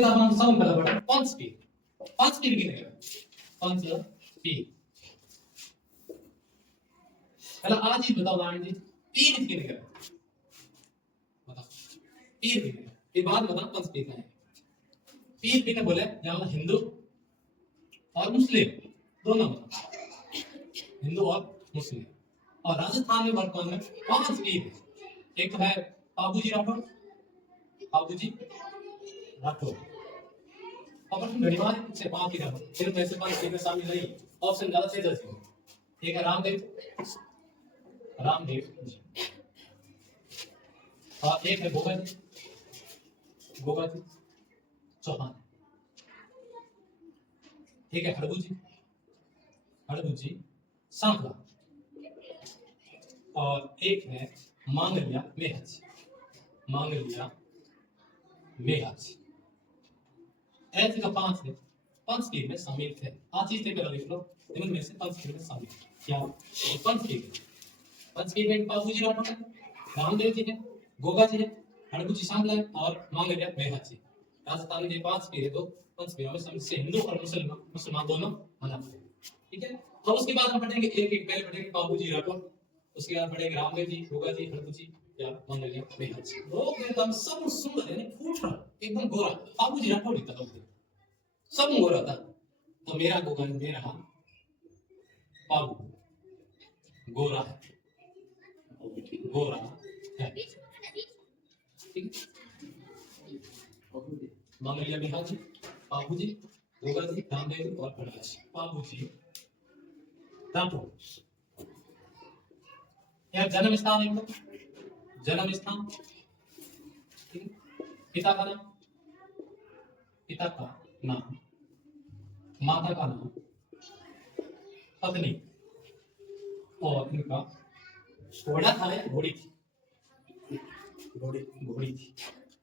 आपण साऊंड करा बटन पांच स्पीड गिनेगा पांच स्पीड पहला आज ही बताओ नारायण जी तीन गिनेगा बताओ तीन गिनेगा ये बात बताओ पांच स्पीड है तीन गिने बोले जहां हिंदू और मुस्लिम दोनों हिंदू और मुस्लिम और राजस्थान में वर्तमान में पांच स्पीड एक है बाबूजी राठौर और घड़ीवार से पांच की तरफ सिर्फ ऐसे पांच स्पीड में शामिल नहीं ऑप्शन गलत है जैसे एक है रामदेव जी और एक है गोगा जी चौहान एक है हड़बू जी सांपला और एक है मांगलिया मेहज ऐसे का पांच है पांच स्पीड में शामिल थे आज चीज पे लिख लो इनमें से पांच स्पीड में शामिल क्या पांच स्पीड में बाबूजी राठौर रामदेव जी है गोगा जी है हड़बू जी सांपला है और मांगलिया मेहज जी राजस्थान में पांच स्पीड है तो पांच स्पीड में शामिल से हिंदू और मुसलमान दोनों मनाते हैं ठीक है तो उसके बाद हम पढ़ेंगे एक एक पहले पढ़ेंगे बाबूजी राठौर उसके बाद पढ़ेंगे रामदेव जी गोगा जी हड़बू जी या मांगलिया मेहज लोग एकदम सब सुंदर यानी फूटरा एकदम गोरा बाबूजी राठौर ही था सब गोरा था तो मेरा गोगा मेरा बाबू गोरा है ठीक मांगलिया मेहज बाबूजी गोगा जी रामदेव और हड़बू जी बाबूजी राठौर यार जन्म स्थान है पिता का नाम माता का नाम पत्नी और इनका घोड़ा था घोड़ी थी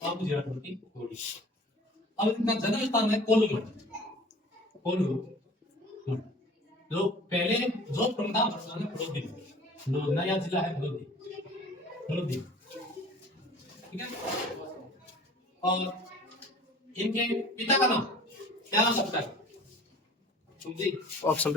बाबूजी राठौर की घोड़ी अब इनका जन्म स्थान है कोल्लू जो पहले जोधपुर था वर्तमान में फलोदी जो नया जिला है फलोदी ठीक है और इनके पिता का नाम क्या नाम लगता है ऑप्शन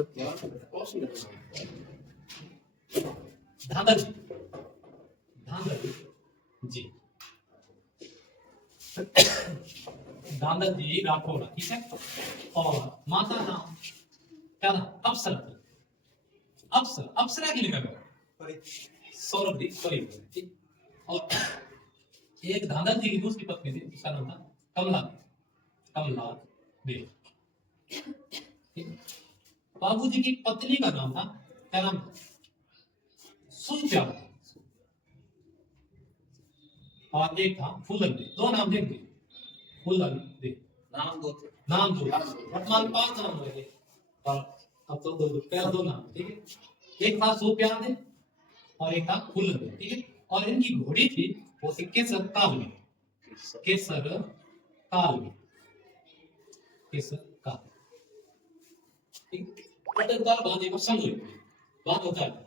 धांधर जी राठौर ठीक है और माता नाम क्या नाम अप्सरा की लिखा गया सौरभ दी ठीक और एक धांधर जी की दूसरी पत्नी थी उसका नाम था कमला देवी बाबूजी की पत्नी का नाम था क्या नाम सुनप्या और एक था फूलन देवी दो नाम देंगे फूलन देवी नाम दो वर्तमान पांच नाम हुए थे और अब तो पहला दो नाम ठीक है एक था सुप्या देवी और एक था फूलन देवी ठीक है और इनकी घोड़ी थी वो केसर काल में बात होता है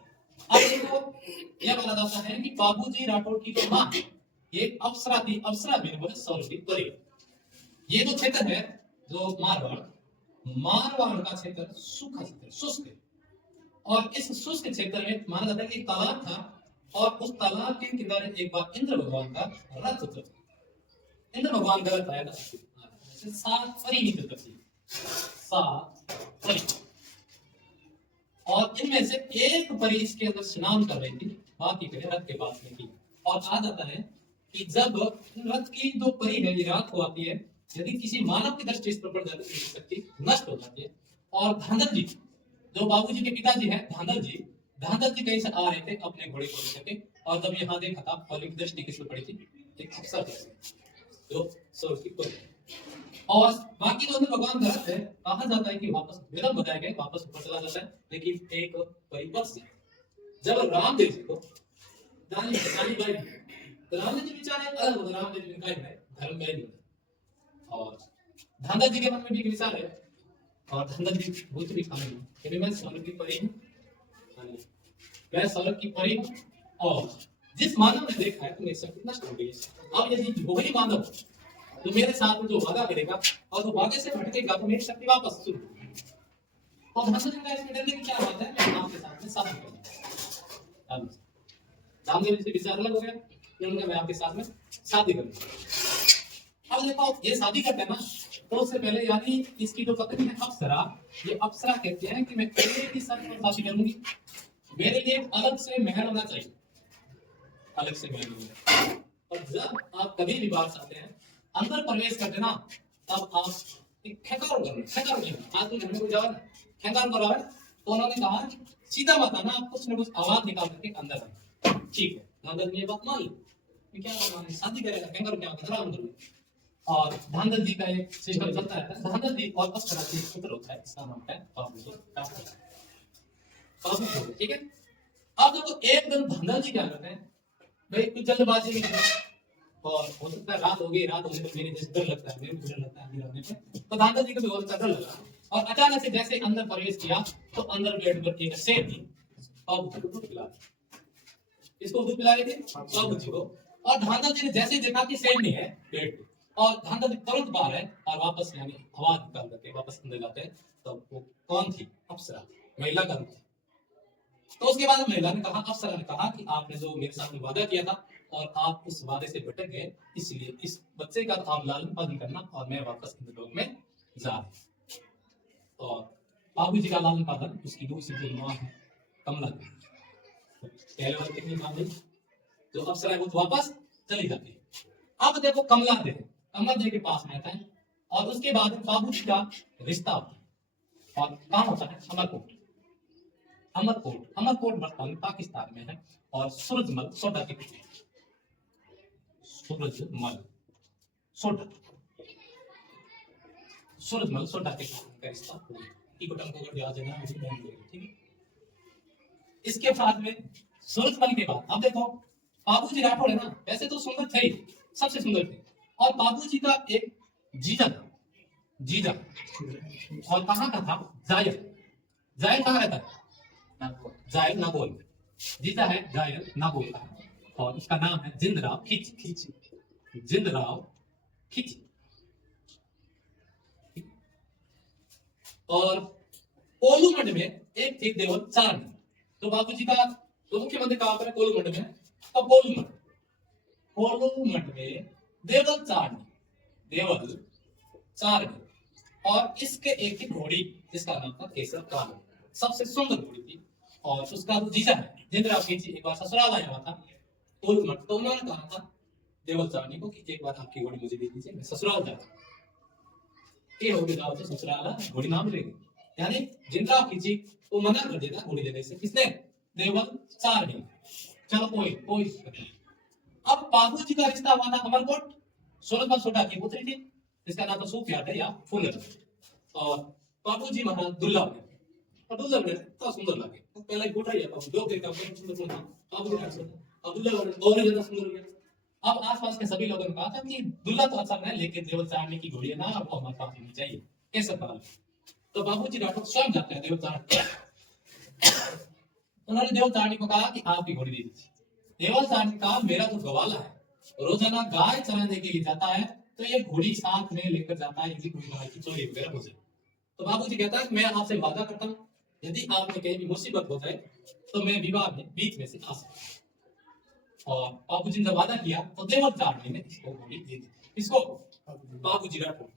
अब देखो यह माना जाता है कि बाबूजी राठौर की जो मां ये अप्सरा थी अप्सरा भी बोले सौरभ परी ये जो क्षेत्र है जो मारवाड़ का क्षेत्र सूखा क्षेत्र शुष्क और इस शुष्क क्षेत्र में माना जाता है कि तालाब था और उस तालाब के किनारे एक बार इंद्र भगवान का रथ उतरा इंद्र भगवान का रथ आया था सात परी निकलती थी और इनमें से एक परी इसके अंदर स्नान कर रही थी बाकी परी रथ के पास में थी और कहा जाता है कि जब रथ की जो परी है ये रात को आती है यदि किसी मानव की दृष्टि इस पर पड़ जाती है शक्ति नष्ट हो जाती है और धांधर जी जो बाबूजी के पिताजी हैं धांधर जी कहीं से आ रहे थे अपने घोड़े को लेकर और जब यहाँ देखा था और एक दृष्टि किस पर पड़ी थी एक अप्सरा जो सौर की परी और बाकी जो भगवान भरत है कहा जाता है कि वापस विदम बताए गए वापस ऊपर चला जाता है लेकिन एक परिपक्व से जब रामदेव जी को रामदेव जी विचार अलग होता रामदेव जी का है धर्म का नहीं और धांधर जी के मन में भी विचार है और धांधर जी भूत भी खाने कि मैं सौरभ की परी हूँ मैं सौरभ की परी हूँ और जिस मानव ने देखा है तो मेरी शक्ति नष्ट हो गई अब यदि वही मानव तो मेरे साथ में जो वादा करेगा और वो वादे से भटकेगा तो मेरी शक्ति वापस शुरू होगी। तो धनंजय का इसमें डरने की क्या बात है, मैं आपके साथ में शादी करूंगा। रामदेव से विचार अलग हो गया, उन्होंने मैं आपके साथ में शादी करूंगा। अब देखो ये शादी करते हैं ना, तो उससे पहले यानी इसकी जो पत्नी है अप्सरा, ये अप्सरा कहती है कि मैं एक ही शर्त पर शादी करूंगी, मेरे लिए अलग से महल होना चाहिए, अलग से महल होना। और जब आप कभी भी बाहर आते हैं, अंदर प्रवेश करते ना, तब आप एक खेकार करो, खेकार नहीं आज तो घर में कोई जाओ ना खेकार करो है, तो उन्होंने कहा कि सीधा मत आना, आप कुछ न कुछ आवाज निकाल करके अंदर आए। ठीक है, अगर ये बात मान ली, मैं क्या करना, शादी करेगा खेकार क्या होता है अंदर में। और धांधल जी का एक सिस्टम चलता है, धांधल जी और अप्सरा जी पुत्र होता है, इसका नाम है बाबू। ठीक है, अब देखो एक दिन धांधल जी क्या करते हैं, भाई कुछ जल्दबाजी में और हो सकता है रात हो गई, रात होने पर मेरे जैसे डर लगता है, मेरे को डर लगता है अंदर आने पे, तो धांधल जी को भी हो सकता है डर लगा, और अचानक से जैसे अंदर प्रवेश किया तो अंदर बेड पर एक शेर थी, और दूध पिला, इसको दूध पिला रहे थे बाबू जी को। और धांधल जी ने जैसे ही देखा कि शेर नहीं है बेड पे, और धांधल जी तुरंत बाहर है और वापस यानी आवाज निकाल करके वापस अंदर जाते हैं, तो वो कौन थी, अप्सरा, महिला का रूप था। तो उसके बाद महिला ने कहा, अप्सरा ने कहा कि आपने जो मेरे साथ वादा किया था और आप उस वादे से भटक गए, इसलिए इस बच्चे का आप लालन पालन करना और मैं वापस इंद्रलोक में जा रहा हूं। और बाबू जी का लालन पालन उसकी दूसरी जो माँ है कमला की, पहले वाले कितनी माँ थी, जो अप्सरा है वो वापस चली जाती है। अब देखो कमला देवी के पास में आता है, और उसके बाद बाबू जी का रिश्ता होता है, और कहाँ होता है, अमरकोट। अमरकोट वर्तमान पाकिस्तान में है, और सूरजमल सोडा के पीछे, सूरजमल सोडा, सूरजमल सोडा के का रिश्ता इकोटम को याद है ना, ठीक है। इसके बाद में सूरजमल के बाद अब देखो बाबूजी राठौड़ है ना, वैसे तो सुंदर थे ही, सबसे सुंदर थे, और बाबूजी का एक जीजा था, जीजा, और कहाँ का था, जायल। जायल कहाँ रहता है, जायल नागौल, जीता है जायल नागौल का, और उसका नाम है जिंदराव खिच, जिंदराव खिच। और कोलूमंड में एक थी देवल चारणी, तो बाबूजी का तो मुख्यमंत्री कहाँ पर है, कोलूमंड में। अब कोलूमंड में देवल चारणी, और इसके एक ही घोड़ी जिसका नाम था केसर कालो, सबसे सुंदर घोड़ी थी। और उसका जो जीजा है जिंदराव खिच एक बार ससुराल आया हुआ था कोलूमंड, तो उन्होंने कहा था देवल चारणी को कि एक बार आपकी घोड़ी मुझे दे दीजिए, मैं ससुराल जा रहा हूं। ये हो गया तो ससुराल घोड़ी नाम लेगी, यानी जिंदराव खिची को मना कर देता घोड़ी देने से, किसने, देवल चारणी। चलो कोई अब बाबू जी का रिश्ता हुआ था अमरकोट, सूरजमल सोडा की पुत्री थी, जिसका नाम था सूफिया या फूलर, और बाबू जी महाराज दुर्लभ है, और दुर्लभ ने तो सुंदर लगे, तो पहले गोटा ही आता जो देखा सुंदर सुंदर बाबू जी अब दुर्लभ और ज्यादा सुंदर हो गया। अब आसपास के सभी लोगों ने कहा था कि दुल्ला तो अच्छा है, लेकिन देवल चारणी की घोड़ी है ना, वो हमारे पास होनी चाहिए, कैसे पाल। तो बाबूजी राठौर स्वयं जाते हैं देवल चारणी, उन्होंने देवल चारणी को कहा कि आपकी घोड़ी दे दीजिए। देवल चारणी का मेरा जो गवाला है रोजाना गाय चराने के लिए जाता है, तो ये घोड़ी साथ में लेकर जाता है, यदि कोई गाय की चोरी वगैरह हो जाए। तो बाबूजी कहता है मैं आपसे वादा करता हूँ, यदि आपने कहीं भी मुसीबत हो जाए तो मैं विवाह में बीच में से आ सकता। और बाबूजी ने वादा किया, तो देवल चारणी ने इसको घोड़ी दे दी, इसको बाबूजी राठौर।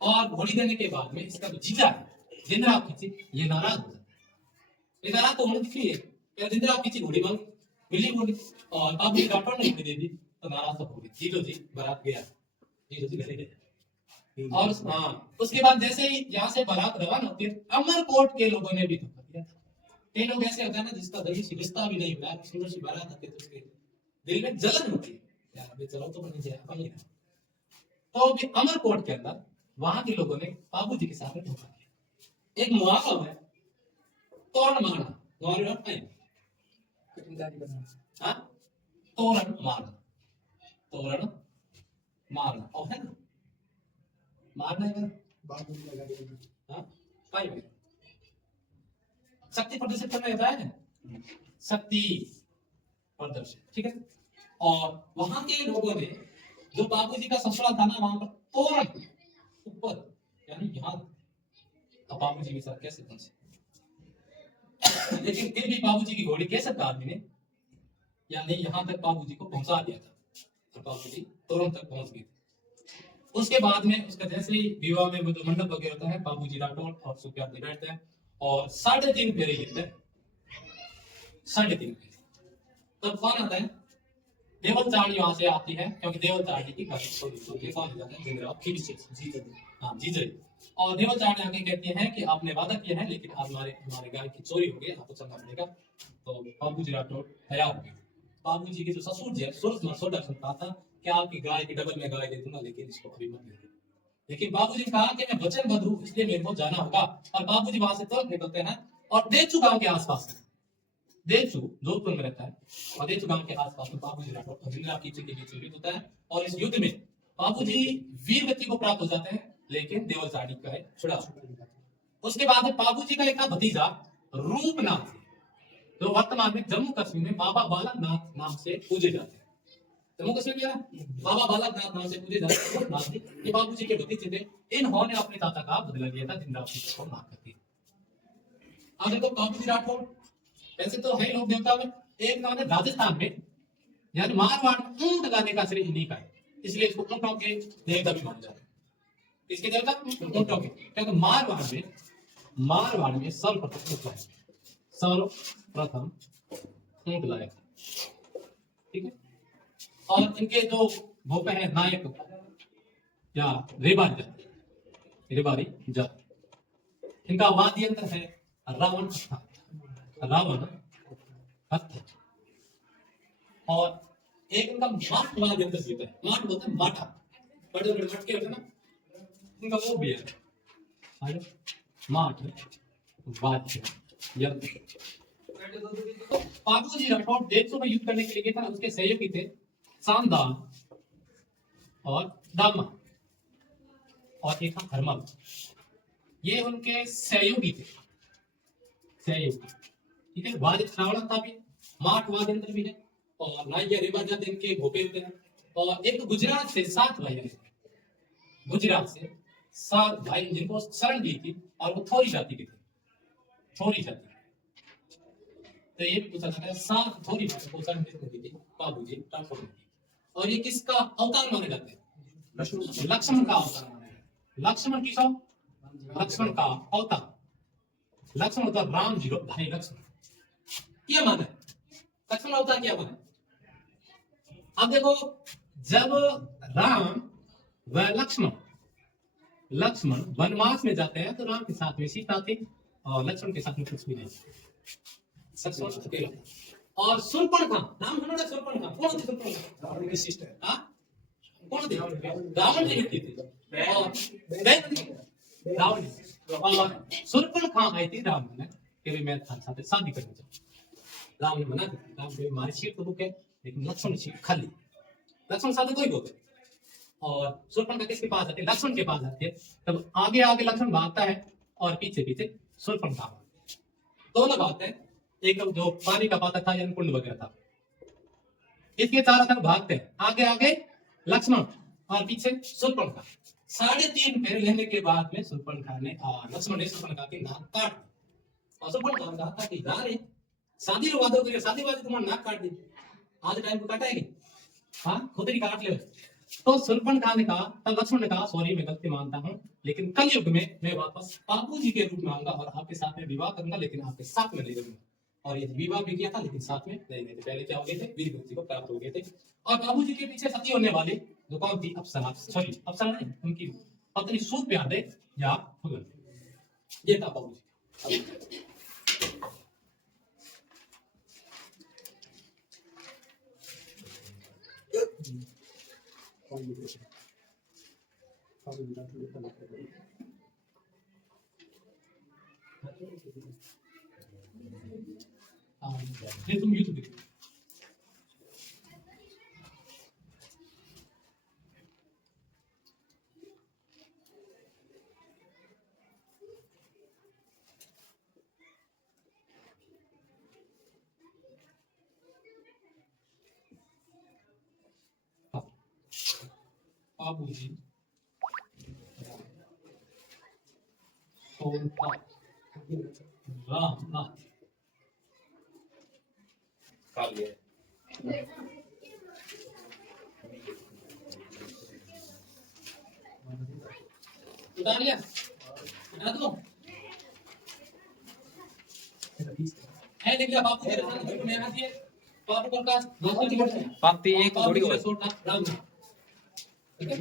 और घोड़ी देने के बाद में इसका जो जीजा है जिंदराव खिची, ये नाराज हो जाता है, नाराज तो होने दिखी है, जिंदराव खिची घोड़ी मांगी, मिली घोड़ी, और बाबूजी राठौर ने घोड़ी दे दी, तो नाराज तो हो गई, जीजो जी बारात गया, जीजो जी घरे गए। और हाँ, उसके बाद जैसे ही यहाँ से बारात रवाना होती है, अमरकोट के लोगों ने भी धोखा दिया। कई लोग ऐसे होते हैं ना जिसका दही से रिश्ता भी नहीं हुआ, सुंदर सी बारात आती है तो उसके दिल में जलन होती है, यार अभी चलो तो बनी जाए। तो भी अमरकोट के अंदर वहां के लोगों ने बाबूजी के साथ धोखा किया। एक मुआवजा है तोरण मारना, हाँ? तोरण मारना और है ना, मारना है ना, हाँ? शक्ति प्रदर्शित करना होता है, शक्ति प्रदर्शित, ठीक है। और वहां के लोगों ने जो बाबूजी का ससुराल था ना वहां पर तोरण ऊपर, यानी यहाँ अब बाबूजी के साथ कैसे पहुंचे। लेकिन फिर भी बाबूजी की घोड़ी कह सकता आदमी ने, यानी यहाँ तक बाबूजी को पहुंचा दिया था और बाबूजी तोरण तक पहुंच गए। उसके बाद में उसका जैसे ही विवाह में वो जो मंडप वगैरह होता है, बाबूजी राठौर और सुखिया बैठते हैं और 3.5 फेरे गिरते हैं। 3.5 फेरे तब कौन आता है, देवल चारणी वहां से आती है, क्योंकि देवल चारणी की कौन जाता है जिंद्रा हाँ जीजरी। और देवल चारणी आके कहती है कि आपने वादा किया है लेकिन आज हमारे हमारे गाय की चोरी हो गई, आपको चलना पड़ेगा। तो बाबूजी राठौर तैयार हो गए। बाबूजी के जो ससुर जी सोडा सुनता था कि आपकी गाय की डबल में गाय दे दूंगा, लेकिन इसको अभी मत दे। लेकिन बाबूजी ने कहा कि मैं वचनबद्ध हूं, इसलिए मेरे को जाना होगा। और बाबूजी वहां से तुरंत निकलते हैं और देचू गांव के आसपास, देचू जोधपुर में रहता है, और देचू गांव के आसपास में बाबूजी राठौर और जिंद्रा की के बीच युद्ध होता है। और इस युद्ध में बाबूजी वीर गति को प्राप्त हो जाते हैं, लेकिन देवल चारणी का है छुड़ा। उसके बाद बाबूजी का एक भतीजा रूपनाथ, जो वर्तमान में जम्मू कश्मीर में बाबा बालक नाथ नाम से पूजे जाते हैं। जम्मू कश्मीर में बाबा बालक नाथ नाम से पूजे जाते हैं, ये बाबूजी के भतीजे थे। इन्होंने अपने चाचा का बदला लिया था जिंदा को मार करके। अब देखो बाबूजी राठौर वैसे तो है लोक देवता में, एक नाम है राजस्थान में, यानी मारवाड़ में ऊंट गाने का श्रेय इन्हीं का है, इसलिए इसको ऊंटों के देवता भी माना जाता है। किसके देवता, ऊंटों के, क्योंकि मारवाड़ में सर्वप्रथम ऊंट लाए, सर्वप्रथम ऊंट लाए, ठीक है। और इनके जो भोपे हैं नायक या रेबारी जात, इनका वाद्य यंत्र है रावण हत्था। और एक इनका माठ वाद्य यंत्र भी है, माठ बोलते हैं माठा, बड़े बड़े मटके होते हैं ना, इनका वो भी है माठ वाद्य यंत्र। बाबूजी राठौर देशों में युद्ध करने के लिए था, उसके सहयोगी थे सामदान और दामा और एक था हरमल, ये उनके सहयोगी थे, सहयोगी, ठीक है। वाद्य श्रावण था भी, माठ वाद्य यंत्र भी है, और नाइया रेबा जाति इनके भोपे होते हैं। और एक गुजरात से 7 भाई हैं, गुजरात से 7 भाई जिनको शरण दी थी, और वो थोरी जाति के थे, थोरी जाति। तो ये भी पूछा जाता है 7 थोरी भाई को शरण दी थी बाबूजी राठौर ने। और ये किसका अवतार माने जाते हैं, लक्ष्मण का अवतार माने जाते हैं। लक्ष्मण किसका, लक्ष्मण का अवतार, लक्ष्मण मतलब राम जी भाई लक्ष्मण, क्या माने लक्ष्मण अवतार क्या माने। अब देखो जब राम व लक्ष्मण वनवास में जाते हैं, तो राम के साथ में सीता थी और लक्ष्मण के साथ में कुछ भी नहीं, लक्ष्मण अकेला। और सुर्पणखा, नाम सुनो ना, सुर्पणखा कौन थी, सुर्पणखा रावण की सिस्टर, हां कौन थी, रावण की बेटी थी, और रावण और सुर्पणखा आई थी राम ने कि मैं थारे साथ शादी करना चाहता। राम ने मना कर दिया, राम ने मारी सीट तो बुक है, लेकिन लक्ष्मण की सीट खाली, लक्ष्मण साथ कोई होते। और सुर्पणखा किसके पास आती है, लक्ष्मण के पास आती है। तब आगे आगे लक्ष्मण भागता है और पीछे पीछे सुर्पणखा, दोनों भागते हैं। एक जो पानी का पात्र था, यानी कुंड वगैरह था, इसके चारों तरफ भागते हैं, आगे आगे लक्ष्मण और पीछे सुर्पणखा। 3.5 फेरे लेने के बाद में सुर्पणखा ने लक्ष्मण ने सुर्पणखा की नाक काट दी। और सुर्पणखा ने कहा कि जा रे शादी रो वादो करिए, शादी वादी तुम्हारा नाक काट दी, आज टाइम को काटेगी, हाँ खुद ही काट ले। तो सुर्पणखा ने कहा, तब लक्ष्मण ने कहा सॉरी मैं गलती मानता हूँ, लेकिन कलयुग में मैं वापस बाबूजी के रूप में आऊंगा और आपके साथ में विवाह करूंगा, लेकिन आपके साथ में नहीं रहूंगा। और ये विवाह भी किया था, लेकिन साथ में नहीं थे। पहले क्या हो गए थे, वीर गति को प्राप्त हो गए थे। और बाबूजी के पीछे सती होने वाली जो कौन थी, अप्सरा, सॉरी अप्सरा नहीं, उनकी पत्नी सूर्यप्यादे या फुगन, ये था बाबूजी। ये तुम यूट्यूब देखो। बाबूजी सोनपाल रामनाथ कालिए उतार लिया उतार दो है देख लिया बापू के साथ में आ दिए बापू प्रकाश दोस्तों की बढ़ते हैं पंक्ति एक थोड़ी हो सोनपाल रामनाथ ठीक है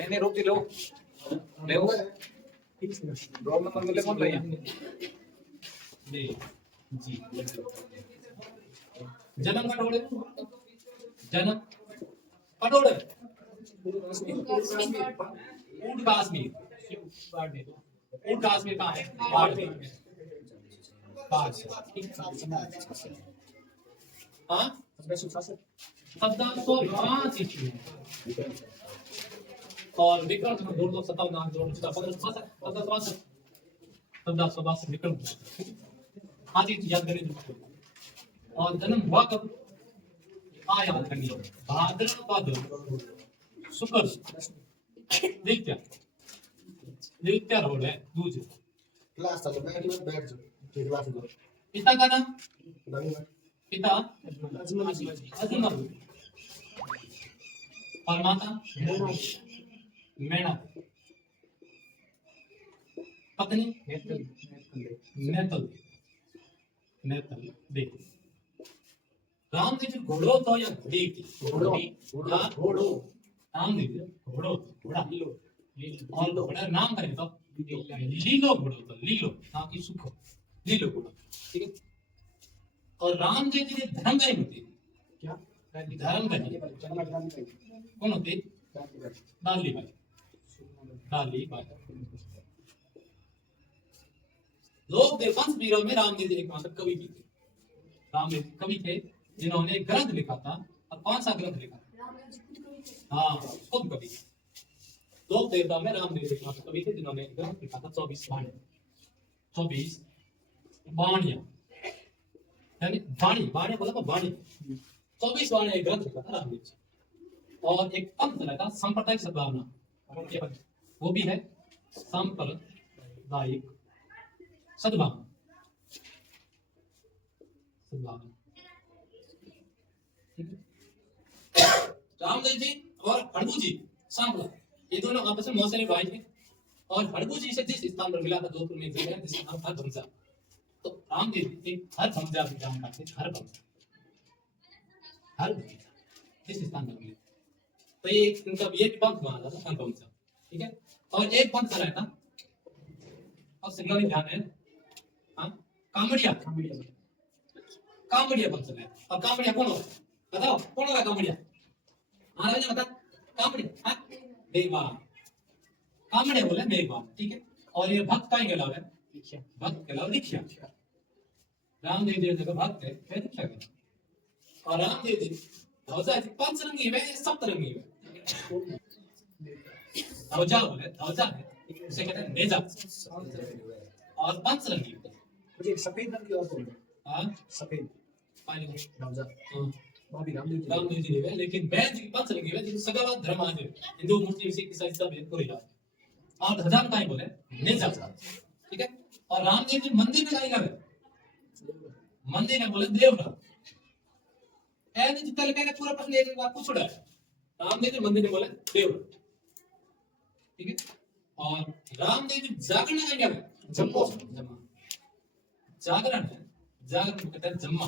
नहीं रोक दी लो ले वो रोल नंबर मिले कौन ले ले जी जन्म कटोड़े जन्म कटोड़े ऊंट काश्मीर ऊंट काश्मीर कहाँ है बाड़मेर हाँ 1705 ईस्वी और विक्रम जोड़ दो 57 जोड़ 1762 विक्रम हाँ जी याद करें और जन्म हुआ कब आया भाद्रपद शुक्र द्वितीय द्वितीय रोड है दूज क्लास चलो बैठ जाओ क्लास में पिता का नाम नहीं पिता अजमल और माता मैना पत्नी नेतल नेतल देख रामदेव जी घोड़ो तो या घोड़ी थी घोड़ो रामदेव जी घोड़ो घोड़ा और घोड़ा नाम करें तो लीलो घोड़ो तो लीलो ना कि सुखो लीलो घोड़ा ठीक है और रामदेव जी ने धर्म का होती क्या धर्म का कौन होती डाली बाई लोक देवंश वीरों में रामदेव जी एकमात्र कवि भी थे रामदेव जी कवि थे जिन्होंने ग्रंथ लिखा था और कौन सा ग्रंथ लिखा हाँ खुद कवि लोक देवता में रामदेव जी एकमात्र कवि थे जिन्होंने ग्रंथ लिखा था 24 वाणियां यानी वाणी बोला तो वाणी 24 वाणी एक ग्रंथ लिखा था रामदेव जी और एक पंथ चला था सांप्रदायिक सद्भावना वो भी है सांप्रदायिक सद्भावना रामदेव जी और हड़बू जी सांपला ये दोनों आपस में मौसमी भाई थे और हड़बू जी से जिस स्थान पर मिला था जोधपुर में एक जगह है जिसका नाम हरभंजा तो रामदेव जी हरभंजा भी जान करते हरभंजा जिस स्थान पर मिले तो ये इनका ये पंथ माना जाता हरभंजा ठीक है और एक पंथ चला था और सिंगल ध्यान है हाँ कामड़िया पंथ चला और कामड़िया कौन होगा बताओ कौन होगा कामड़िया महाराज ने बता कामड़िया हाँ मेघवान कामड़े बोले मेघवान ठीक है और ये भक्त का ही अलावा है भक्त के अलावा दीक्षा रामदेव जी जगह भक्त है फिर दीक्षा का और रामदेव जी ध्वजा पंचरंगी है सप्तरंगी है ध्वजा बोले ध्वजा है उसे कहते हैं नेजा और पंचरंगी मुझे सफेद रंग की और बोल हाँ सफेद पानी राजा हाँ बाबी रामदेव जी ने लेकिन मैं जी पंचरंगी है जिसको सगवा धर्म आज हिंदू मुस्लिम सिख ईसाई सब एक पूरी जात और ध्वजा में काहे बोले नेजा ठीक है और रामदेव जी मंदिर में काहे गए मंदिर में बोले देवरा ऐसे जितना लिखा है पूरा प्रश्न एक बार पूछ रहा है रामदेव जी मंदिर में बोले देवरा ठीक है और रामदेव जी जागरण का क्या है जम्मो जम्मा जागरण है जागरण को कहते हैं जम्मा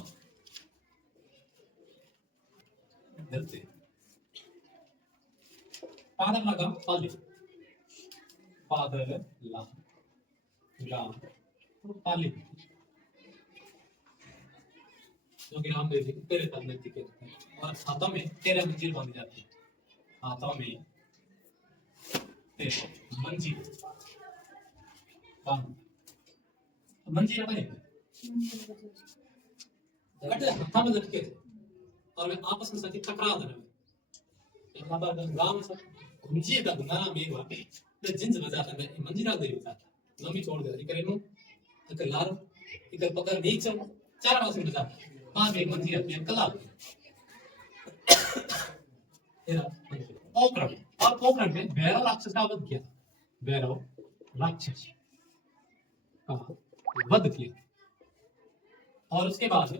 धरते पादर लगा पाले पादर ला पाले जो कि रामदेव जी तेरे तंत्र के और हाथों में तेरे मंजिल बांधी जाती है हाथों में तेरे मंजिल बांध मंजिल बने हाथ में लटके थे और वे आपस में सच टकरा रहे एक बार गांव में सब घुंजिए का गुनारा में हुआ तो जिंस बजाता है मंजिला दे बजाता लंबी छोड़ दे इकरे नु इकर लारो इकर पकड़ नीचे चार मास में बजाता पांच एक मंजिला में कला तेरा पोखरण, और पोखरण में भैरव राक्षस का वध किया। भैरव राक्षस का वध किया। और उसके बाद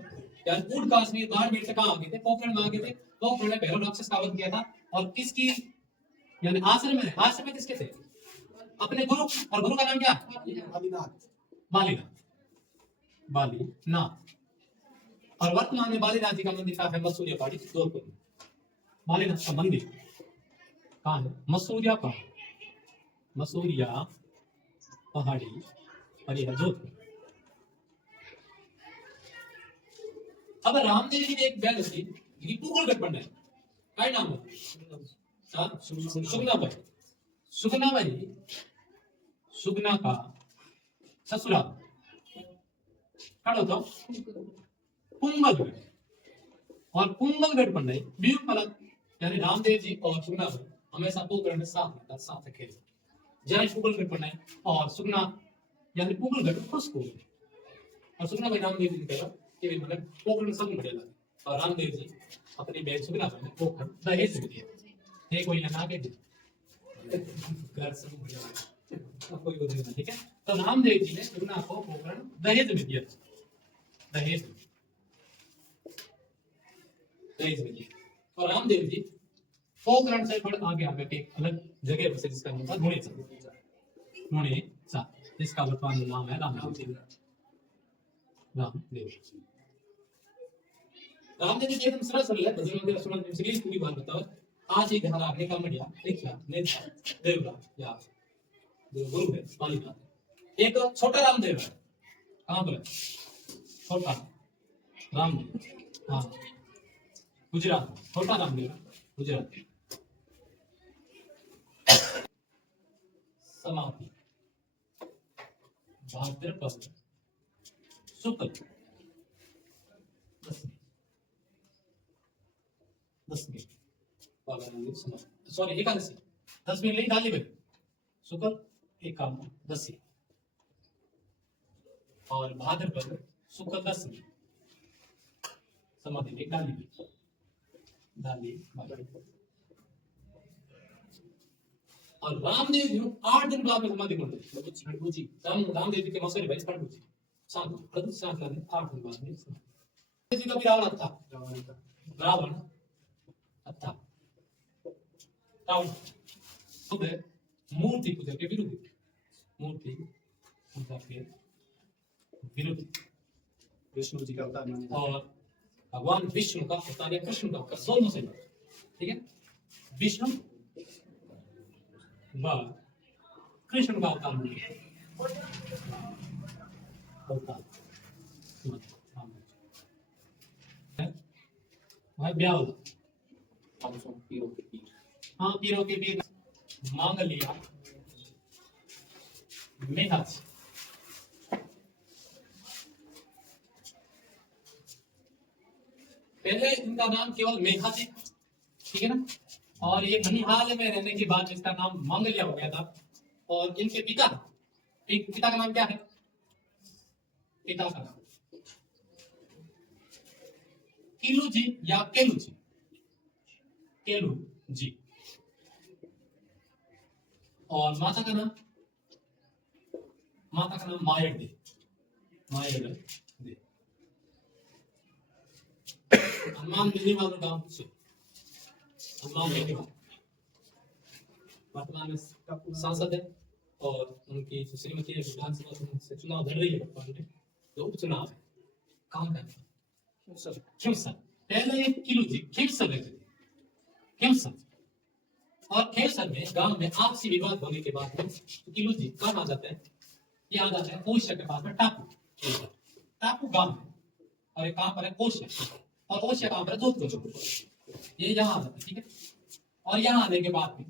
यार पूर्व कश्मीर बाड़मेर से कहाँ आ गए थे? पोखरण में आ गए थे। पोखरण में भैरव राक्षस का वध किया था। और किसकी यानी आश्रम में किसके थे? अपने गुरु। और गुरु का नाम क्या? आदिनाथ। बालीनाथ। बालीनाथ। और वर्तमान में बालीनाथ जी का मंदिर कहाँ है? मसूरिया पहाड़ी जोधपुर में। बालीनाथ का मंदिर कहाँ है? मसूरिया पहाड़ी, मसूरिया पहाड़ी और यह जोधपुर। अब रामदेव जी ने एक बैल थी, ये पूगल गठबंधन है। क्या नाम है? सुगना भाई। सुगना भाई, सुगना का ससुराल कहाँ होता? कुंभलगढ़। और कुंभलगढ़ पंडई बीयू फलक यानी रामदेव जी और सुगना भाई हमेशा पोखरण में साथ खेले। जय कुंभलगढ़ पंडई और सुगना यानी कुंभलगढ़ खुश हो गए। और सुगना भाई रामदेव जी ने कहा कि मतलब पोखरण में सब बढ़िया लगे। और रामदेव जी अपनी बहन सुगना भाई ने पोखरण दहेज में दिया। ये कोई ना के घर से बढ़िया लगा। कोई वो नहीं, ठीक है। तो रामदेव जी ने सुगना को पोखरण दहेज में दिया। दहेज में दिया। और रामदेव जी पोखरण से थोड़ा आगे आगे के एक अलग जगह बसे जिसका नाम था धुणेचा, जिसका वर्तमान नाम है रामदेव। रामदेव जी एकदम सरल सरल है। भजन मंदिर सुमन में सीरीज पूरी बात बताओ। आज एक घर आगे का मडिया देखिया नेता देवरा या जो गुरु है बालीनाथ। एक छोटा रामदेव है। कहाँ पर है? छोटा रामदेव, हाँ गुजरात। छोटा रामदेव गुजरात। समाधि भाद्रपद शुक्ल दसवीं सॉरी एकादशी 10वीं नहीं डाली भाई शुक्ल एकादशी और भाद्रपद शुक्ल 10वीं समाधि एक डाली। और रामदेव जी 8 दिन बाद में समाधि कर दी। रामदेव जी के मौसरी भाई खड़गुजी शांत कर 8 दिन बाद में समाधि। जी का भी रावण था। रावण था। रावण खुद मूर्ति पूजा के विरुद्ध। मूर्ति पूजा के विरुद्ध विष्णु जी का अवतार माने जाते और भगवान विष्णु का अवतार या कृष्ण का अवतार दोनों से, ठीक है। विष्णु व कृष्ण का अवतार ब्याह हाँ पीरों के पीर मांग लिया मेघाज। पहले इनका नाम केवल मेघा जी, ठीक है ना। और ये ननिहाल में रहने के बाद इसका नाम मांगलिया हो गया था। और इनके पिता का नाम क्या है? पिता का नाम किलू जी या केलू जी। केलू जी। और माता का नाम मायर दे। मायर दे। हनुमान बेनीवाल गांव से हनुमान बेनीवाल वर्तमान में सांसद है। और उनकी जो श्रीमती विधानसभा से चुनाव लड़ रही है वर्तमान में, तो उपचुनाव है। कहाँ का? खिमसर। पहले किलू जी खिमसर रहते थे। खिमसर और खिमसर में गांव में आपसी विवाद होने के बाद में किलू जी कहाँ आ जाते हैं? ये आ जाते हैं ओशिया के पास में टापू गांव है। और ये कहाँ पर है? ओशिया। और ओशिया कहाँ पर है? जोधपुर। ये यहाँ आ जाता है, ठीक है। और यहाँ आने के बाद में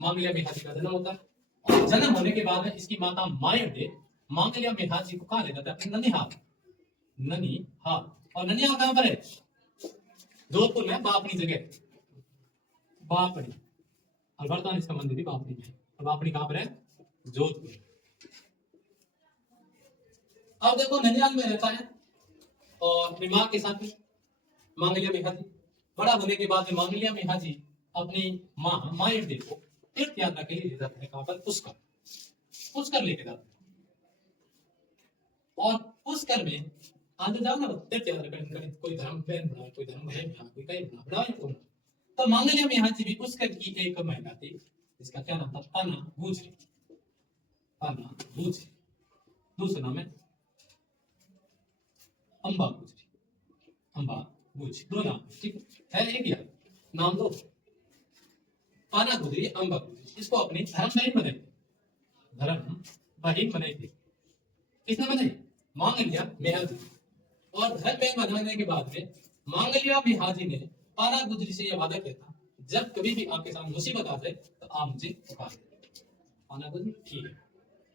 मांगलिया मेघा जी का जन्म होता है। और जन्म होने के बाद में इसकी माता मायर दे मांगलिया मेघा जी को कहाँ ले जाता है? अपने ननिहाल। और ननिहाल कहाँ पर है? जोधपुर में बापनी जगह बापनी। और वर्तमान इसका मंदिर भी बापनी में है। और बापनी कहाँ पर है? जोधपुर। अब देखो ननिहाल में रहता है और अपनी माँ के साथ में मांगलिया मेघा जी। बड़ा होने के बाद में मांगलिया में हाजी अपनी माँ मायादेवी को तीर्थ यात्रा के लिए ले जाता है। कहां पर? पुष्कर। पुष्कर लेके जाता है। और पुष्कर में आज जाओ ना तीर्थ यात्रा करने, कोई धर्म बहन बना, कोई धर्म भाई बना, कोई कहीं बना कौन। तो मांगलिया में हाजी भी पुष्कर की एक महिला थी जिसका क्या नाम था? पाना गुजरी। पाना गुजरी, दूसरा नाम है अंबा गुजरी। अंबा गुजरी, दो नाम ठीक है, एक यार नाम दो। पाना गुजरी, अंबा गुजरी, इसको अपनी धर्म बहन बनाई। धर्म बहन बनाई थी। किसने बनाई? मांगलिया मेहाजी। और धर्म बहन बनाने के बाद में मांगलिया मेहाजी ने पाना गुजरी से यह वादा किया था, जब कभी भी आपके साथ मुसीबत आ जाए तो आप मुझे पुकार दें। पाना गुजरी ठीक है।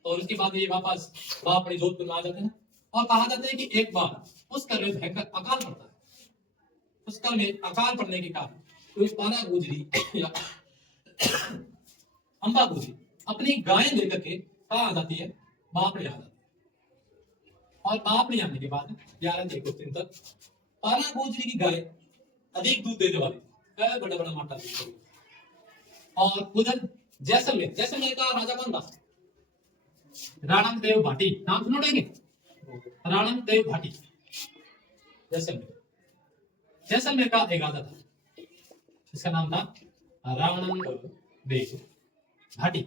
और उसके बाद ये वापस अपने जोधपुर में आ जाते हैं। और कहा जाता है कि एक बार पुष्कर में भयंकर अकाल पड़ता है। पुष्कर में अकाल पड़ने के कारण कोई पाना गुजरी या अंबा गुजरी अपनी गाय लेकर के कहा आ जाती है? बापड़े आ जाती है। और बापड़े आने के बाद 11 से 21 दिन तक पाना गुजरी की गाय अधिक दूध देने वाली, बड़ा बड़ा माटा दूध। और उधर जैसलमेर, जैसलमेर का राजा कौन था? राणा भाटी, नाम सुनोगे? राणा भाटी। जैसलमेर, जैसलमेर का एक राजा था, इसका नाम था राणा भाटी।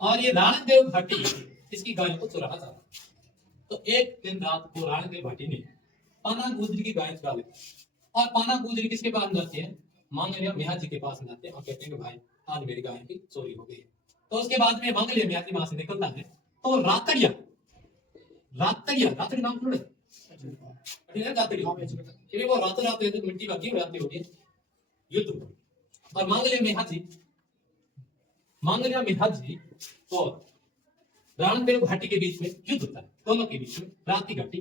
और ये राणा भाटी इसकी गाय को चुराना चाहता। तो एक दिन रात को राणा भाटी ने पाना गुजरी की गाय चुरा ली। और पाना गुजरी किसके पास जाती है? मांगलिया मेहाजी के पास जाते हैं और कहते हैं कि भाई आज मेरी गाय की चोरी हो गई। तो उसके बाद में मांगलिया मेहाजी वहां से निकलता है। तो रातड़िया, रातड़िया, रातड़ी नाम सुने? रातड़ी वो रातों रात तो मिट्टी बाकी हो जाती होगी युद्ध। और मांगलिया मेहाजी और राणदेव घाटी के बीच में युद्ध होता है। दोनों के बीच में रात की घाटी,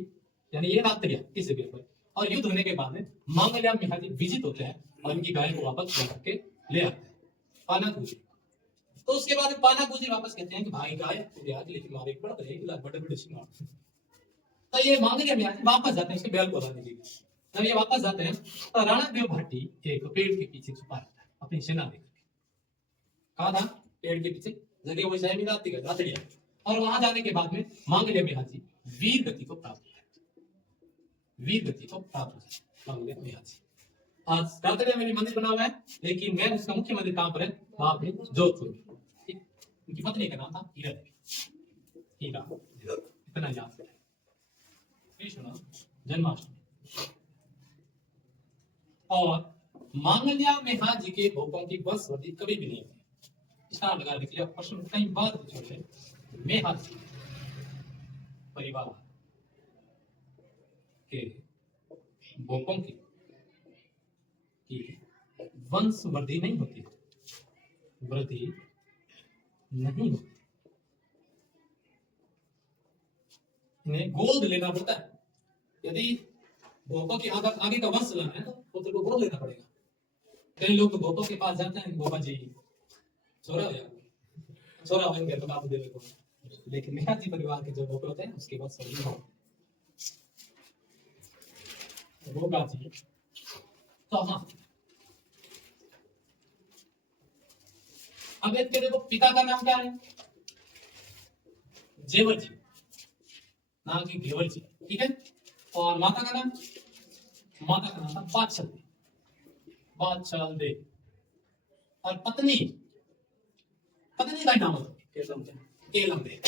यानी ये रातड़िया इस जगह पर। और युद्ध होने के बाद में मांगलिया मेहाजी विजित होते हैं और इनकी गाय को वापस करके ले आते हैं पाना गुजरी। तो उसके बाद पाना गुजरी वापस कहते हैं कि भाई गाय आज लेकिन मारे बड़ा बड़े सिंगार। तो ये मांगलिया मेहाजी वापस जाते हैं इसके बैल को लाने के लिए। जब ये वापस जाते हैं तो राणादेव भाटी एक पेड़ के पीछे छुपा रहता है अपनी सेना लेकर। कहा था? पेड़ के पीछे, जगह वो शायद रातड़िया। और वहां जाने के बाद में मांगलिया मेहाजी वीर गति को प्राप्त होता है। वीर गति को प्राप्त होता है मांगलिया मेहाजी। आज रातड़िया में भी मंदिर बना हुआ है, लेकिन मैं उसका मुख्य मंदिर कहां पर है? वहां पे जोधपुर में। ठीक, उनकी पत्नी का नाम था हीरा देवी। हीरा, इतना याद है। कृष्ण जन्माष्टमी। और मांगलिया मेहाजी के भोपों की वंशवृद्धि कभी भी नहीं हुई। स्टार लगा लिया प्रश्न कई बार पूछे। मेहाजी परिवार के भोपों की वंशवृद्धि नहीं होती, वृद्धि नहीं होती। इन्हें गोद लेना पड़ता है। यदि भोपों के आगे का वंश लाना है तो पुत्र को गोद लेना पड़ेगा। कई लोग तो भोपों के पास जाते हैं, गोपा जी छोरा होंगे तो बाबू देवे को। लेकिन मेहाजी परिवार के जो भोपे होते हैं उसके वंश नहीं होते। गोपा जी तो हाँ, अब इसके देखो पिता का नाम क्या है? जेवर जी, नाम की घेवर जी, ठीक है। और माता का नाम? माता का नाम था बादशाह देव। और पत्नी का नाम केलम देव।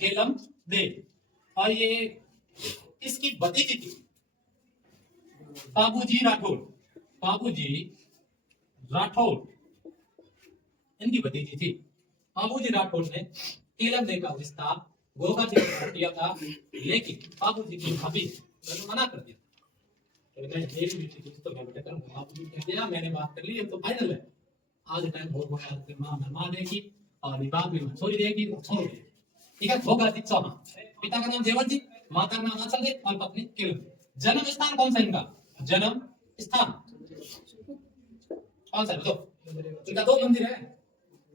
केलम देव। और ये इसकी भतीजी थी बाबूजी राठौर, इनकी भतीजी थी। बाबूजी राठौर ने केलम देव का रिश्ता गोगा जी को किया था, लेकिन बाबूजी की भाभी ने मना कर दिया। तो मैं बेटा करूंगा। बाबूजी ने कह दिया मैंने बात कर ली, अब तो फाइनल है। आज टाइम बहुत बड़ा मां देगी और बाद में छोड़ देगी, छोड़ देगी। ठीक है। गोगा जी चौहान, पिता का नाम जेवर जी, माता का नाम आंचल देव और पत्नी केलम। जन्म स्थान कौन सा इनका? जन्म स्थान कौन सा? इनका दो मंदिर है।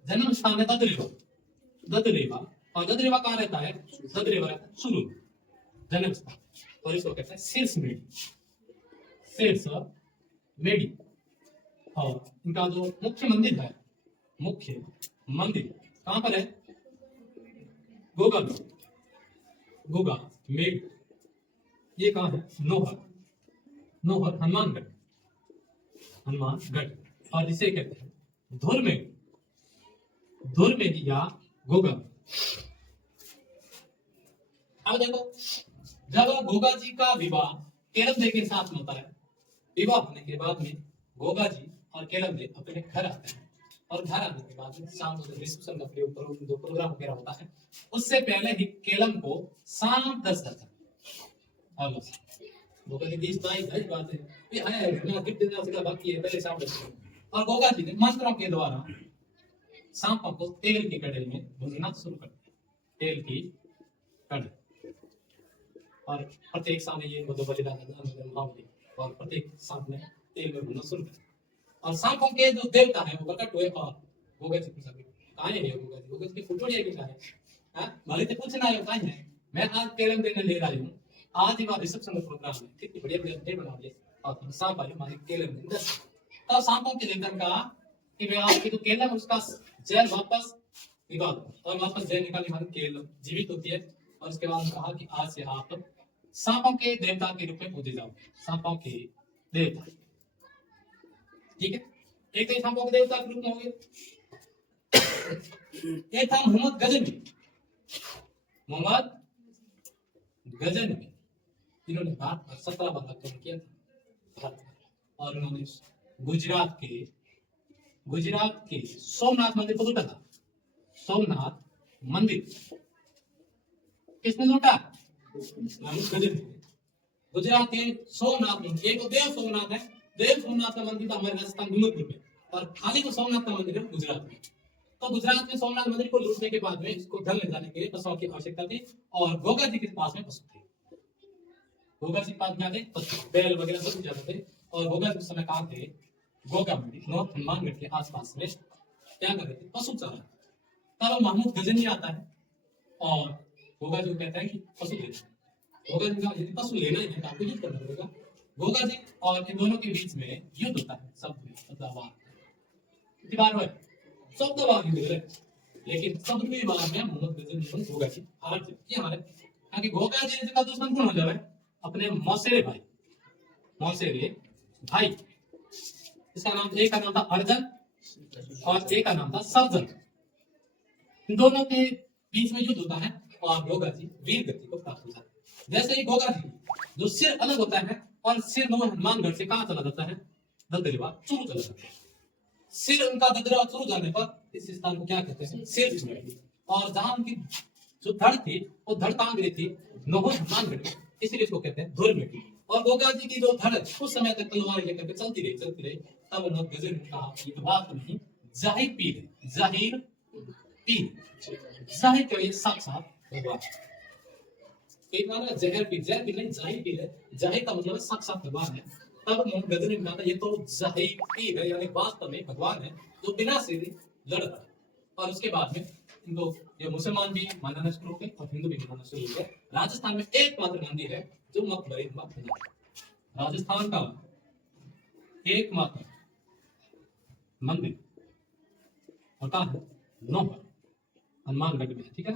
जन्म स्थान है ददरेवा। और ददरेवा कहाँ रहता है? ददरेवा रहता है सुरू। जन्म स्थान, और इसको कहते हैं शीर्ष मेढ़ी। शेष मेडी। और इनका जो मुख्य मंदिर है, मुख्य मंदिर कहां पर है? गोगा में। गोगा मेड, ये कहां है? नोहर। नोहर हनुमानगढ़, हनुमानगढ़। और इसे कहते हैं धुरमेड, धुरमेड या गोगा। अब देखो, जब गोगा जी का विवाह केलम देव के साथ में होता है, विवाह होने के बाद में गोगा जी और केलम देव अपने घर आते हैं। और घर आने के बाद में शाम को रिसेप्शन का जो प्रोग्राम वगैरह होता है, उससे पहले ही केलम को शाम 10 बजे गोगा जी 20-22 बात है, ये आया है ना, गिफ्ट देना उसका बाकी है, पहले शाम 10 और गोगा जी ने मंत्रों के द्वारा सांपों को तेल की कढ़ाई में भूनना शुरू कर दिया। तेल की कढ़ाई, और प्रत्येक सांप में ये महाबली, और प्रत्येक सांप में तेल में भूनना शुरू कर दिया। और सांपों के जो देवता है वो प्रकट हुए और गोगा जी पूछा, कहाँ है ये गोगा जी? गोगा जी की फोटो नहीं है, हाँ भले तो पूछना है कहाँ है, मैं आज केलम देने ले रहा हूँ, आज ही रिसेप्शन का प्रोग्राम है, कितनी बढ़िया बढ़िया डे बना दिए। और सांप आए हमारे केलम दिन 10। तब सांपों के लेकर कहा कि मैं आपकी जो केलम उसका जहर वापस निकाल, और वापस जहर निकालने हमारी केलम जीवित होती है। और उसके बाद कहा कि आज से आप सांपों के देवता के रूप में पूजे जाओ, सांपों के देवता। ठीक है, एक तो सांपों के देवता के रूप में हो गए। एक था मोहम्मद गजनवी, मोहम्मद गजनवी, इन्होंने भारत पर 17 बार आक्रमण किया था। और उन्होंने गुजरात के सोमनाथ मंदिर को लूटा था। सोमनाथ मंदिर किसने लूटा? गुजरात के सोमनाथ मंदिर, एक तो देव सोमनाथ है, देव सोमनाथ का मंदिर तो हमारे राजस्थान डूंगरपुर में, और खाली जो सोमनाथ का मंदिर है गुजरात में। तो गुजरात में सोमनाथ मंदिर को लूटने के बाद में इसको धन ले जाने के लिए पशुओं की आवश्यकता थी, और गोगा जी के पास में पशु थे। गोगा जी के पास में आते पशु, बैल वगैरह सब जाते थे। और गोगा जी उस समय कहाँ थे? गोगा मंदिर नॉर्थ हनुमानगढ़ के आसपास में क्या कर रहे थे? पशु चरा। तब महमूद गजनी आता है और गोगा जी को कहता है कि पशु लेना। गोगा जी का यदि पशु लेना ही है तो आपको युद्ध करना पड़ेगा। गोगा जी और इन दोनों के बीच में युद्ध होता है, शब्दवार कितनी बार हुआ? शब्दवार युद्ध है। लेकिन शब्दवार में मोहम्मद गजनी गोगा जी हार जाते हैं, क्योंकि गोगा जी का दुश्मन कौन हो जाए? अपने मौसेरे भाई, मौसेरे भाई। इसका नाम, एक का नाम था अर्जन और एक का नाम था सर्जन। इन दोनों के बीच में युद्ध होता है और गोगा जी वीर गति को प्राप्त होता है। जैसे ही गोगा जी जो सिर अलग होता है और सिर नो हनुमानगढ़ से कहां चला जाता है? ददरेवा चूरू चला जाता है। सिर उनका ददरेवा चूरू जाने पर इस स्थान को क्या कहते हैं? सिर चूरू। और जहां उनकी जो धड़ थी वो धड़ कहां गिरी थी? नोहर हनुमानगढ़, इसलिए इसको कहते हैं धुरमेडी। और गोगा जी की जो धड़ कुछ समय तक तलवार लेकर चलती रही। तब उन्होंने गजन में कहा कि बात नहीं, जाहिर पीर है, जाहिर पीर, जाहिर क्या? ये साक्षात भगवान। एक माना जहर पीर, जहर पीर नहीं, जाहिर पीर है। जाहिर का मतलब है साक्षात भगवान है। तब मोहम्मद गजनी ने कहा ये तो जाहिर पीर है, यानी वास्तव में भगवान है जो बिना से लड़ रहा है। और उसके बाद में इनको ये मुसलमान भी मानना शुरू हो गए और हिंदू भी मानना शुरू हो गए। राजस्थान में एकमात्र मंदिर है जो मकबरे में बना है। राजस्थान का एकमात्र मंदिर और कहाँ है? नौहर हनुमानगढ़ में, ठीक है,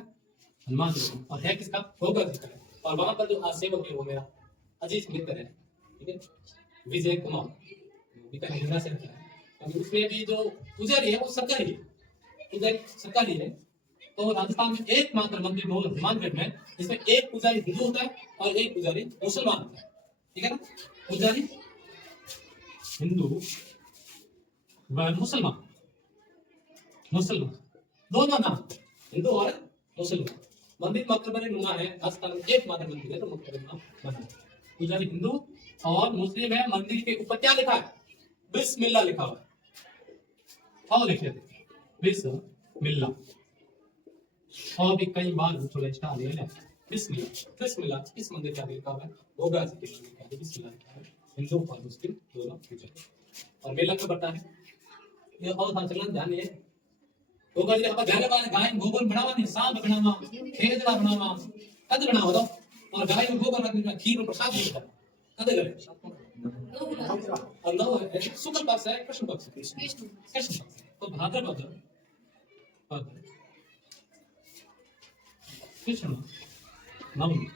हनुमानगढ़। और है किसका? गोगा जी का। और वहां पर जो सेवक है वो मेरा अजीज मित्र है, ठीक है, विजय कुमार, बीकानेर से है। उसमें भी जो पुजारी है वो सरकारी है, पुजारी सरकारी है। तो राजस्थान में एकमात्र मंदिर हनुमानगढ़ में, जिसमें एक पुजारी हिंदू होता है और एक पुजारी मुसलमान होता है, ठीक है ना? पुजारी हिंदू व मुसलमान, मुसलमान दोनों नाम, हिंदू और मुसलमान। मंदिर मकबरे नुमा है, राजस्थान में एकमात्र मंदिर है तो मकबरे नुमा बना है। पुजारी हिंदू और मुस्लिम है। मंदिर के ऊपर क्या लिखा है? बिस्मिल्लाह लिखा हुआ है। और लिखे थे बिस्मिल्लाह। और भी कई बार थोड़ा स्टार ले बिस्मिल्लाह, बिस्मिल्लाह। इस मंदिर का लिखा हुआ है, गोगा जी के मंदिर का बिस्मिल्लाह लिखा है। हिंदू और मुस्लिम दोनों पूजा और मेला कब बढ़ता है? ये और संचलन ध्यान है। गोगा जी का घर वाले गाय गोबर बनावा नहीं, सांप बनावा, खेजड़ा बनावा, कद बनावा दो। और गाय को गोबर रखने का खीर और प्रसाद देता कद करे और नौ है शुक्ल पक्ष है कृष्ण पक्ष है कृष्ण पक्ष है। तो भाद्रपद पद कृष्ण नवमी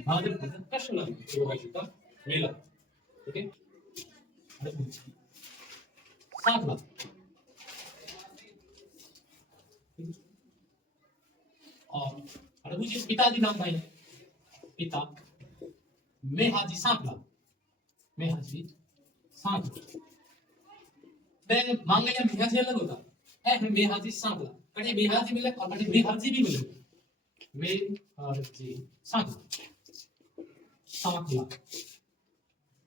भाद्रपद कृष्ण नवमी योगा जी का मेला, ठीक है। सांकला और अड़बू जी पिताजी नाम भाई पिता मेहाजी सांकला, मेहाजी सांकला बे मांगलिया मेहाजी अलग होता है, मेहाजी सांकला कड़े मेहाजी मिले और कड़े मेहाजी भी मिले, मेहाजी सांकला सांकला।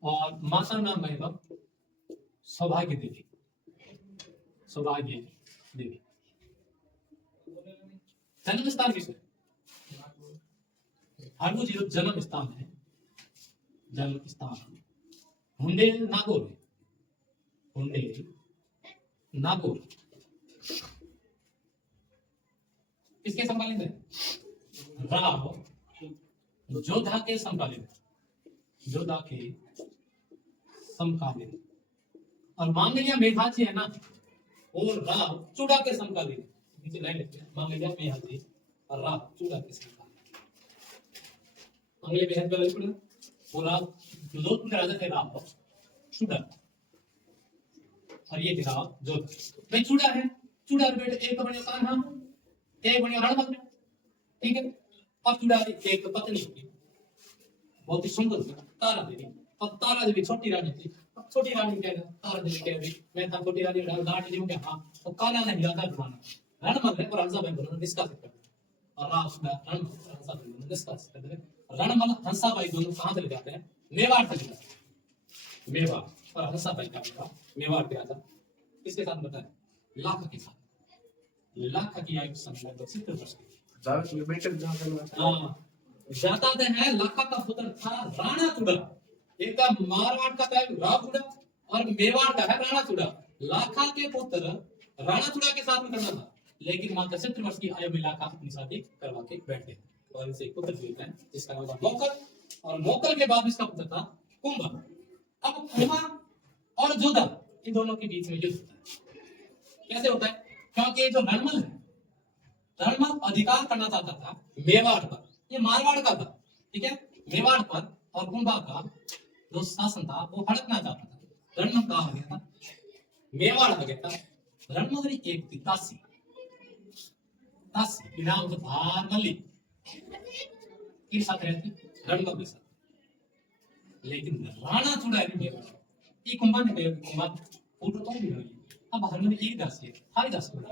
और माता नाम भाई का सौभाग्य देवी, सौभाग्य देवी। जन्म स्थान किसका? हरबू जी जन्म स्थान है, जन्म स्थान हुंडेल नागौर, हुंडेल नागौर किसके समकालीन है? राव जोधा के समकालीन, जोधा के समकालीन। और मांगलिया मेघाजी है ना, वो राव चूड़ा के समकालीन, नीचे लाइन लिखते हैं मांगलिया मेघाजी और राव चूड़ा के समकालीन। मांगलिया मेघाजी वाले चूड़ा वो राव जोधपुर के राजा थे राव चूड़ा, और ये थे राव जोधा। भाई चूड़ा है, चूड़ा बेटे एक तो बने कान्हा, एक बने रणभद्र, ठीक है। और चूड़ा एक तो पत्नी थी बहुत ही सुंदर तारा देवी, और तारा देवी छोटी रानी थी। छोटी रानी कह तारा देवी कह रही मैं था छोटी रानी डांट दी क्या, हाँ तो काना ने हिलाता घुमाना रणमल और हंसा भाई बोलो डिस्कस कर, और राव रणमल हंसा भाई बोलो डिस्कस कर दे। रणमल हंसा भाई दोनों कहां चले जाते हैं? मेवाड़ तक जाते हैं, मेवाड़। और हंसा भाई का मेवाड़ पे आता किसके साथ बताया? लाखा के साथ। लाखा की आयु संख्या 70 वर्ष की। हाँ जाता है लाखा का पुत्र था राणा चूड़ा, एक का मारवाड़ का था राव चूड़ा और मेवाड़ का है राणा चूड़ा। लाखा के पुत्र राणा चूड़ा के साथ में करना था, लेकिन मात्र 70 वर्ष की आयु में लाखा अपनी शादी करवा के बैठ गए और इनसे पुत्र जीते हैं जिसका नाम था मोकल, और मोकल के बाद इसका पुत्र था कुंभा। अब कुंभा और जोधा इन दोनों के बीच में युद्ध होता है। कैसे होता है? क्योंकि जो रणमल है, रणमल अधिकार करना चाहता था मेवाड़ पर, ये मारवाड़ का था, ठीक है। मेवाड़ पर और कुंभा का जो शासन था वो हड़पना चाहता था। रणमल कहा आ गया था? मेवाड़ आ गया था। रणमल की एक थी तासी, तासी नाम तो भारमली के साथ रहती रणमल के साथ, लेकिन राणा चूड़ा है मेवाड़। ये कुंभा ने कहा कुंभा फोटो तो भी नहीं, अब भारमली एक दासी है, हाई दासी हो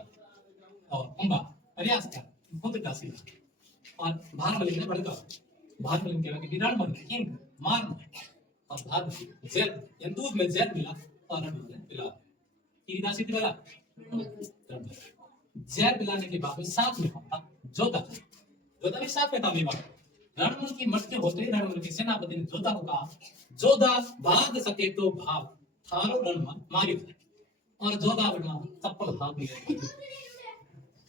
और कुंभा प्रयास कर खुद दासी है। और भारमली ने भड़का, भारमली ने कहा कि रणमल किंग मार, और भारमली जैद या दूध में जैद मिला और रणमल ने पिला। की दासी थी वाला जैद पिलाने के बाद में साथ में था जोधा, जोधा भी साथ में था मेवाड़। रणमल की मृत्यु होते रणमल के सेनापति ने जोधा को कहा जोधा भाग सके तो भाग, थारो रणमल मारी जाए। और जोधा बना चप्पल भाग लिया,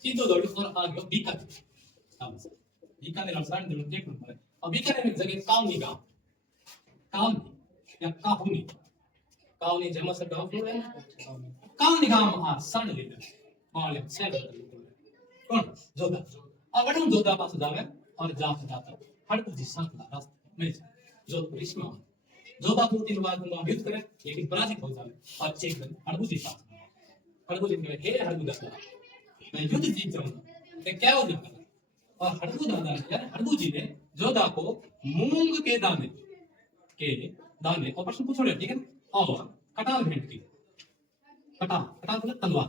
सीधो दौड़ी और आ गया बीकानेर। बीकानेर लड़साण दिल एक नंबर है। और बीकानेर में जगह काउनी गांव, काउनी या काहुनी, काउनी जमा से गांव फ्लोर है, काउनी गांव हां सण लेकर माले से कौन जोधा। और वडुम जोधा पास जावे और जाता हड़कू जी सांकला रास्ते में जोधपुर इसमें जोधा 2-3 बार युद्ध करे लेकिन पराजित हो जावे। और एक दिन हड़कू जी पास, हड़कू जी ने हे हड़कू दादा मैं युद्ध जीत जाऊंगा, मैं क्या हो जाऊंगा। और हड़कू दादा यार हड़कू जी ने जोधा को मूंग के दाने और प्रश्न पूछो, ठीक है, और कटार भेंट की। कटार कटार मतलब तलवार।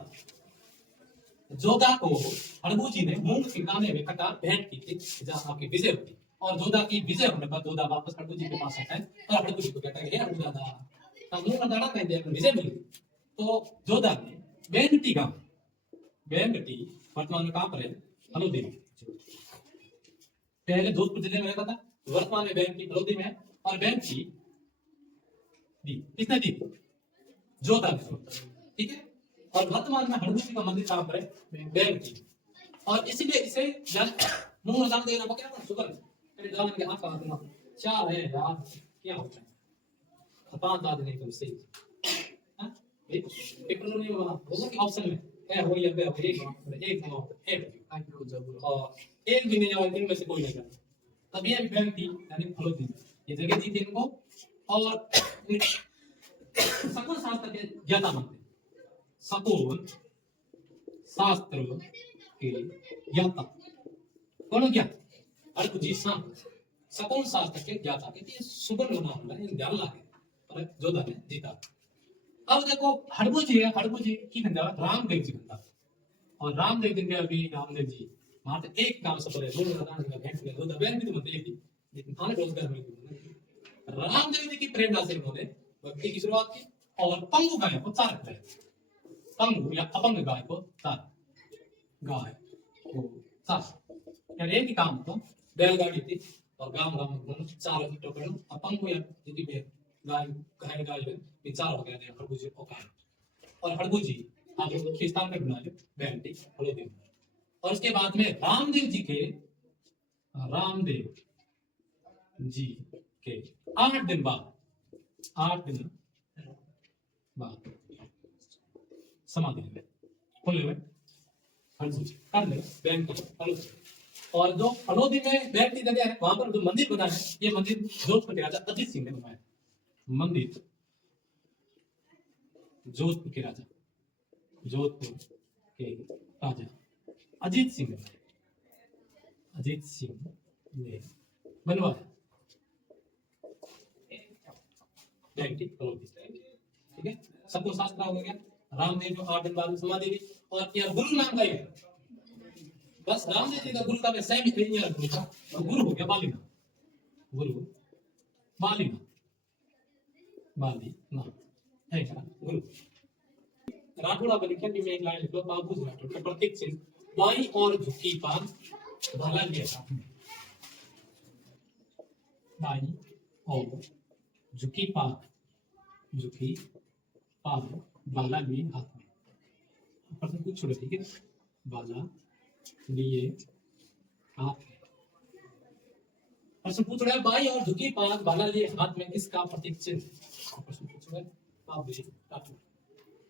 जोधा को हड़कू जी ने मूंग के दाने में कटार भेंट की थी जहां आपकी विजय हुई। और जोधा की विजय होने पर जोधा वापस हड़कू जी के पास आता है और हड़कू जी को कहता है हे हड़कू दादा मूंग का दाना कह दिया विजय मिली। तो जोधा ने बेनटी गांव, बेनटी वर्तमान में कहां पर है? हलोदी में। पहले जोधपुर जिले में रहता था, वर्तमान में बेनटी हलोदी में है। और बेनटी दी किसने दी? जोधा ने, ठीक है। और वर्तमान में हड़कू जी का मंदिर कहां पर है? बेनटी। और इसीलिए इसे मूंग दाना देना क्या था? शुक्र मेरे दान के हाथ का क्या है यार क्या होता है? तो 5 दाद नहीं तो सही हां पेपर में नहीं वाला होगा कि ऑप्शन में ए हो या बे हो एक हो एक और एक भी नहीं जाओ इन में से कोई नहीं करता तब ये व्यक्ति यानी फलोदी ये जगह जीते इनको और सकल शास्त्र के ज्ञाता मानते सकल शास्त्र के ज्ञाता कौन ज्ञाता अर्थ जी सकल शास्त्र के ज्ञाता के सुबह होना होला इन ध्यान लागे पर जोधा ने जीता अब देखो हड़बू जी की बंदा रामदेव जी बंदा और रामदेव दिन के अभी रामदेव जी मात्र एक काम से परे रोज लगाने का भेंट में दो दबेन भी तो मत एक लेकिन खाने रोजगार में रामदेव जी की प्रेरणा से उन्होंने भक्ति की शुरुआत की और पंगु गाय को चार रहे पंगु या अपंग गाय को चार गाय को चार यानी एक ही काम था बैलगाड़ी थी और गांव गांव में चार टोकरण अपंग या यदि बे गाय गाय गाय ये चार हो गया थे हड़बू जी को और हड़बू जी आप लोग खिस्तान में बना लो बैलटी हड़बू जी और उसके बाद में रामदेव जी के 8 दिन बाद समाधि में खोले हुए कर ले बैंक फलोदी और जो फलोदी में बैंक की जगह है वहां पर जो मंदिर बना है ये मंदिर जोधपुर के राजा अजीत सिंह ने बनवाया मंदिर जोधपुर के राजा अजीत सिंह ने बनवाया ठीक है सबको शास्त्र हो गया रामदेव जो 8 दिन बाद समाधि ली और यार गुरु नाम का ही है बस रामदेव जी का गुरु का सेम ही यार गुरु हो गया बालीना है क्या गुरु राठौड़ा पर लिखा कि मैं एक लाइन लिख लो बाबू राठौड़ का प्रतीक चिन्ह बाई और झुकी पान भाला लिया साथ में बाई और झुकी पान बाला लिए हाथ में प्रश्न कुछ छोड़ो ठीक है बाला लिए हाथ में प्रश्न पूछ रहा है बाई और झुकी पान बाला लिए हाथ में किसका प्रतीक चिन्ह प्रश्न पूछ रहा है बाबू जी